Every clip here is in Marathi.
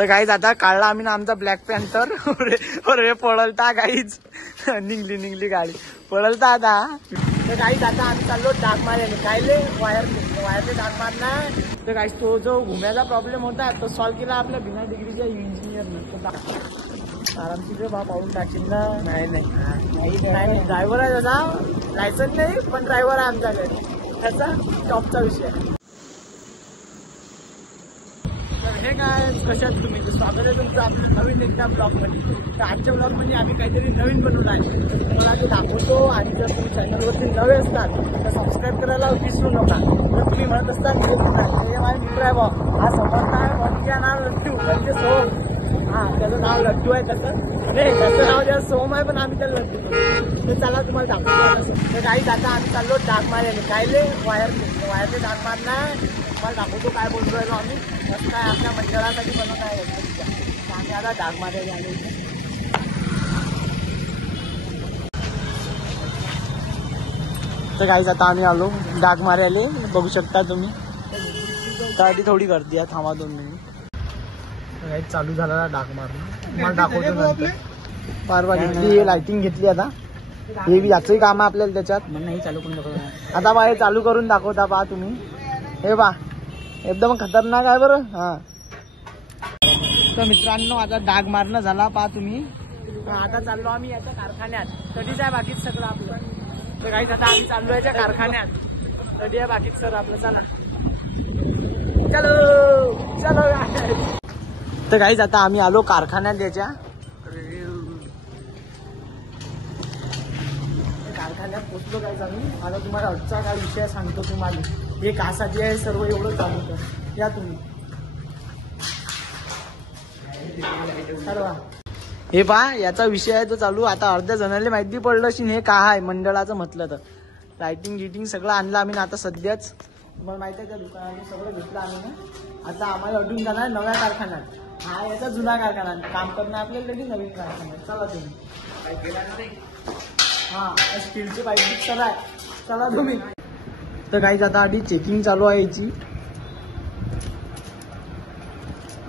तर गाईज आता काढला आम्ही ना आमचा ब्लॅक पॅन्थर. अरे पळलता गाईज. निघली गाडी पळलता आता. तर गाईज आता आम्ही चाललो डाग मारायला. कायले वायरले डाग मारणार. तर गाईज तो जो घुम्याचा प्रॉब्लेम होता तो सॉल्व्ह केला आपल्या बिना डिग्रीच्या इंजिनियरनं. आरामशीर बा पाहून टाकशील ना. नाही ड्रायव्हर आहे त्याचा. लायसन्स नाही पण ड्रायव्हर आहे आमच्याकडे. त्याचा जॉबचा विषय. हे काय कशात तुम्ही स्वागत आहे तुमचं आपल्या नवीन एकदा ब्लॉगमध्ये. तर आजच्या ब्लॉगमध्ये आम्ही काहीतरी नवीन बनवत आहे. तुम्हाला ते दाखवतो. आणि जर तुम्ही चॅनलवरती नवे असतात तर सबस्क्राईब करायला विसरू नका. जर तुम्ही म्हणत असतात हे माझे मित्र आहे बा हा समजता आहे म्हणजे नाव लड्डू म्हणजे सोम. हा त्याचं नाव लड्डू आहे. त्याचं नाही त्याचं नाव त्याचं सोम आहे पण आम्ही त्याला लड्डू करतो. तर चला तुम्हाला दाखवतो. तर काही आता आम्ही चाललो डाग मारायला. कायले वायरले डाग मारणार. तुम्हाला दाखवतो काय बोलतो राहिलो आम्ही. मस्त आहे आपल्या मंडळासाठी बनवत आहे. आम्ही आता डाग मारायला आलो. तर काहीच आता आम्ही आलो डाग मारायला. बघू शकता तुम्ही. त्यासाठी थोडी गर्दी आहे. थांबा 2 मिनिट. काही चालू झाला डाग मारणं. मला दाखवतो पारवा घेतली लाइटिंग घेतली. आता हे याचंही काम आहे आपल्याला त्याच्यात. नाही चालू करून दाखवतो आता बा. हे चालू करून दाखवता पहा तुम्ही. हे बा एकदम खतरनाक आहे बरं. हा तर मित्रांनो आता डाग मारणं झाला पहा तुम्ही. आता चाललो आम्ही याच्या कारखान्यात. कधीच आहे बाकीच सगळं आपलं. तर काही आता आम्ही चाललो याच्या कारखान्यात. कधी आहे बाकीच सर आपलं. चला चलो चलो. तर काहीच आता आम्ही आलो कारखान्यात याच्या. कारखान्यात पोचलो काहीच आम्ही. आता तुम्हाला आजचा काय विषय सांगतो तुम्हाला. हे कासाठी आहे सर्व एवढं चालू कर. या तुम्ही सर्व हे पहा याचा विषय आहे तो चालू. आता अर्ध्या जणांना माहिती पडलं अशी हे का आहे मंडळाचं म्हटलं तर. लाइटिंग गिटिंग सगळं आणलं आम्ही ना आता सध्याच. तुम्हाला माहिती आहे त्या दुकानाने सगळं घेतलं आम्ही ना. आता आम्हाला अडून जाणार नव्या कारखान्यात. हा याचा जुना कारखाना काम करणं आपल्याला कधी नवीन कारखान्यात. चला तुम्ही. हा स्टीलची पाईप सर आहे. चला तुम्ही. तर काहीच आता आधी चेकिंग चालू आहे याची.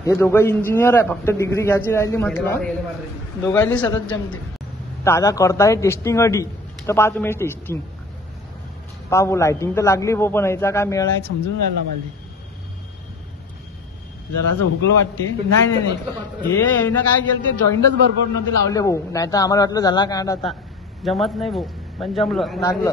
हे दोघं इंजिनियर आहे. फक्त डिग्री घ्यायची राहिली म्हटलं. दोघांनी सरच जमते. तर आता करताय टेस्टिंग अडी. तर पहा तुम्ही टेस्टिंग पहा. वो लाइटिंग तर लागली वो पण याचा काय मेळ आहे समजून राहिला मला. जरासं हुकलं वाटते. नाही हे ना काय केलं ते जॉईंटच भरपूर नव्हते लावले भाऊ. नाही तर आम्हाला वाटलं झाला कांड आता जमत नाही भाऊ. पण जमलं लागलं.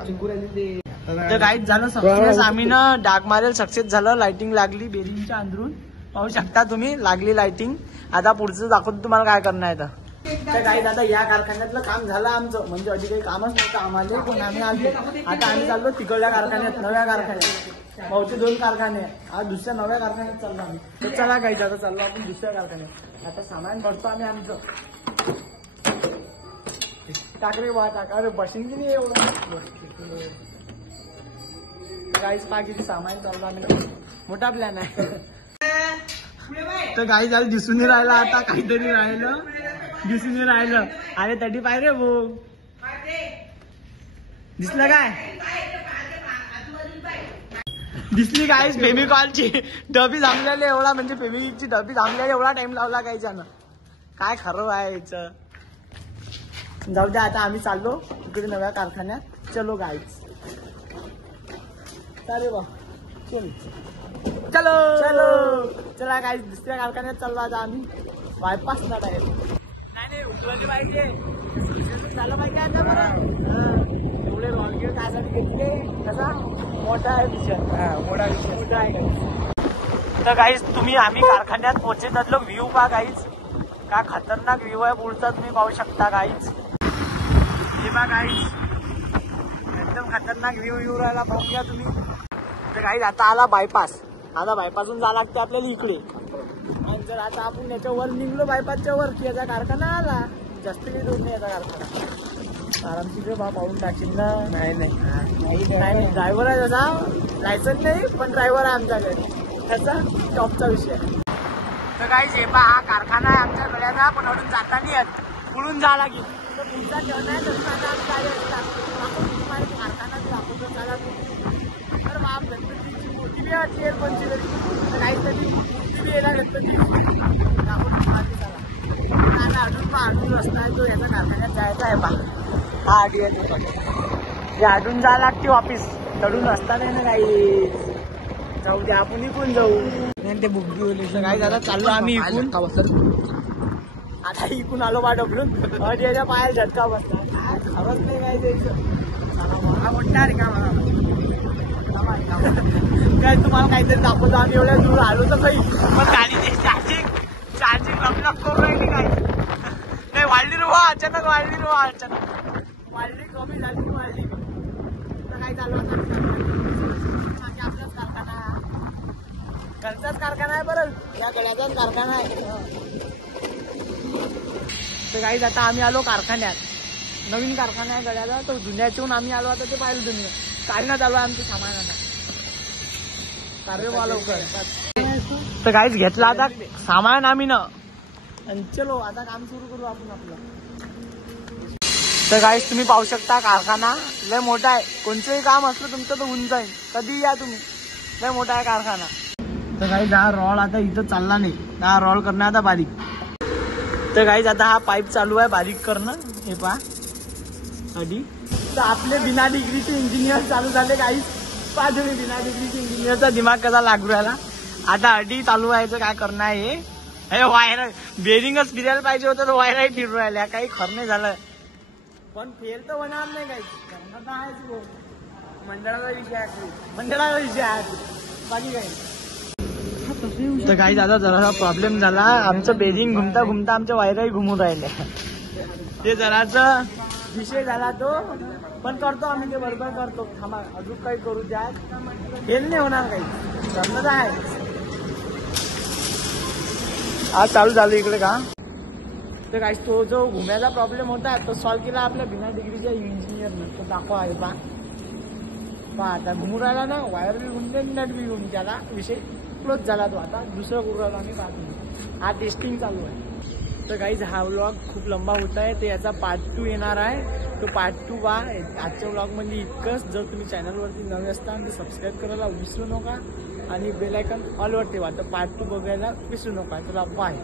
तर काहीच झालं सक्सेस. आम्ही ना डाग मारेल सक्सेस झालं. लाइटिंग लागली बेरिंगच्या अंदरून. पाहू शकता तुम्ही लागली लाइटिंग. आता पुढचं दाखवतो तुम्हाला काय करणार आहे. तर काही आता या कारखान्यातलं काम झालं आमचं. म्हणजे अधिक काही कामच नव्हतं आम्हाला पण आम्ही आलो. आता आम्ही चाललो तिकडल्या कारखान्यात नव्या कारखान्यात. भाऊचे 2 कारखाने. आज दुसऱ्या नव्या कारखान्यात चाललो आम्ही. तर चला काही आता चाललो आपण दुसऱ्या कारखान्यात. आता सामान भरतो आम्ही आमचं. टाकरे वा टाका बशीन की नाही एवढं. गाईस पाकीचे सामान चाललो आम्ही. मोठा प्लॅन आहे. तर काही झालं दिसून राहिलं. आता काहीतरी राहिलं दिसून राहिलं. अरे तटी पाय रे भाऊ. दिसलं काय दिसली काय फेमिकॉलची डबी थांबलेली एवढा. म्हणजे फेमिकची डबी थांबलेली एवढा टाइम लावला काही जण. काय खरं आहे याचं. जाऊ द्या. आता आम्ही चाललो इकडे नव्या कारखान्यात. चलो गाईज. अरे वा चलो चला काय दुसऱ्या कारखान्यात चाललो आता आम्ही. बायपास ना डायरेक्ट. नाही उचलले पाहिजे. झालं पाहिजे आता बरं. एवढे रॉकेट त्यासाठी घेतले. कसा मोठा आहे विषय. मोठा आहे. तर काहीच तुम्ही आम्ही कारखान्यात पोहोचत व्ह्यू पहा काहीच. का खतरनाक व्ह्यू आहे पुढचा तुम्ही पाहू शकता काहीच. हे पहा काहीच एकदम खतरनाक व्ह्यू राहिला. पाहूया तुम्ही. तर काहीच आता आला बायपास. आता बायपासून जावं लागतं आपल्याला इकडे. आणि जर आता आपण याच्यावर निघलो बायपासच्या वर की याचा कारखाना आला. जास्त काही दूर नाही याचा कारखाना. आरामशीर बा पाहून टाकशील ना. नाही ड्रायव्हर आहे त्याचा. लायसन्स नाही पण ड्रायव्हर आहे आमच्याकडे. त्याचा जॉबचा विषय. तर काहीच हे पहा हा कारखाना आहे आमच्या गड्याचा. पण अडून जाता नाही येत. पुढून जा लागेल. तर पुढचा टर्न आहे तर आता आम्ही गाडी असतात. कारखाना दाखवतो. चला तर बाप गणपतीची मूर्ती. किती वाटली एअरफोनची तरी काही तरी किती येणार अजून रस्ता आहे तो याचा कारखान्यात जायचा आहे बा. हा आधी आहे तो हे अजून जायला लागते वापिस चढून रस्ता नाही ना काही. जाऊ दे आपण इकून जाऊ. ते बुग्गी होली काही दादा चाललो आम्ही इकून. आता इकून आलो बा डबलून याच्या पायाला झटका बसला खरंच नाही काय द्यायचं. हा मोठा रे का मला काय तुम्हाला काहीतरी दाखवतो. आम्ही एवढ्या दूर आलो तर काही पण गाडीची चार्जिंग लपलप करू राहिली काय नाही. वाढली रे वा अचानक वाढली रे वा अचानक वाढली कमी झाली की वाढली तर काय चालू आपलाच कारखाना घरचाच कारखाना आहे बरं. या गड्याचाच कारखाना आहे. तर काही आता आम्ही आलो कारखान्यात. नवीन कारखाना आहे गड्याचा तो जुन्याच्याहून आम्ही आलो. आता ते पाहिलं तुम्ही काढण्यात आलो आमच्या सामानाला कार्य लवकर. तर काहीच घेतला आता सामान आम्ही ना आणि चलो आता काम सुरू करू आपण आपलं. तर काहीच तुम्ही पाहू शकता कारखाना लय मोठा आहे. कोणतंही काम असलं तुमचं तर होऊन जाईल. कधी या तुम्ही लय मोठा आहे कारखाना. तर काही हा रॉड आता इथं चालला नाही. हा रॉड करणं आता बारीक. तर काहीच आता हा पाईप चालू आहे बारीक करणं. हे पहा अडी तर आपले बिना डिग्रीचे इंजिनियर चालू झाले. काहीच पाहतो मी बिना डिग्रीचे इंजिनियरचा दिमाग कसा लागू राहिला. आता अडी चालू व्हायचं काय करणं आहे. हे वायर बेरिंगच फिरायला पाहिजे होतं तर वायरही फिरू राहिल्या. काही खरं नाही झालं पण फेल तर होणार नाही. काही करणं तर आहेच. मंडळाचा विषय आहे. मंडळाचा विषय आहे बाकी काही. तर काही दादा जरासा प्रॉब्लेम झाला. आमचं बेरिंग घुमता घुमता आमच्या वायरही घुमून राहिल्या. ते जराचा विषय झाला तो पण करतो आम्ही ते बरोबर करतो. थांबा अजून काही करू द्या. फेल नाही होणार काही करणं तर आहे. आज चालू झालं इकडे का. तर काही तो जो घुम्याचा प्रॉब्लेम होता तो सॉल्व्ह केला आपल्या बिना डिग्रीच्या इंजिनियरनं. तो दाखवा आहे पा आता घुमून राहिला ना. वायर बी घुमते नट बी घुमते. त्याला विषय क्लोज झाला तो. आता दुसरं करू राहिलो आम्ही पाहतो. हा टेस्टिंग चालू आहे. तर काहीच हा व्लॉग खूप लंबा होत आहे. तर याचा पार्ट 2 येणार आहे. तो पार्ट 2 वा आजच्या व्लॉगमध्ये इतकंच. जर तुम्ही चॅनलवरती नवे असताल तर सबस्क्राईब करायला विसरू नका आणि बेल आयकॉन ऑलवर ठेवा. तर पार्ट 2 बघायला विसरू नका. चला बाय.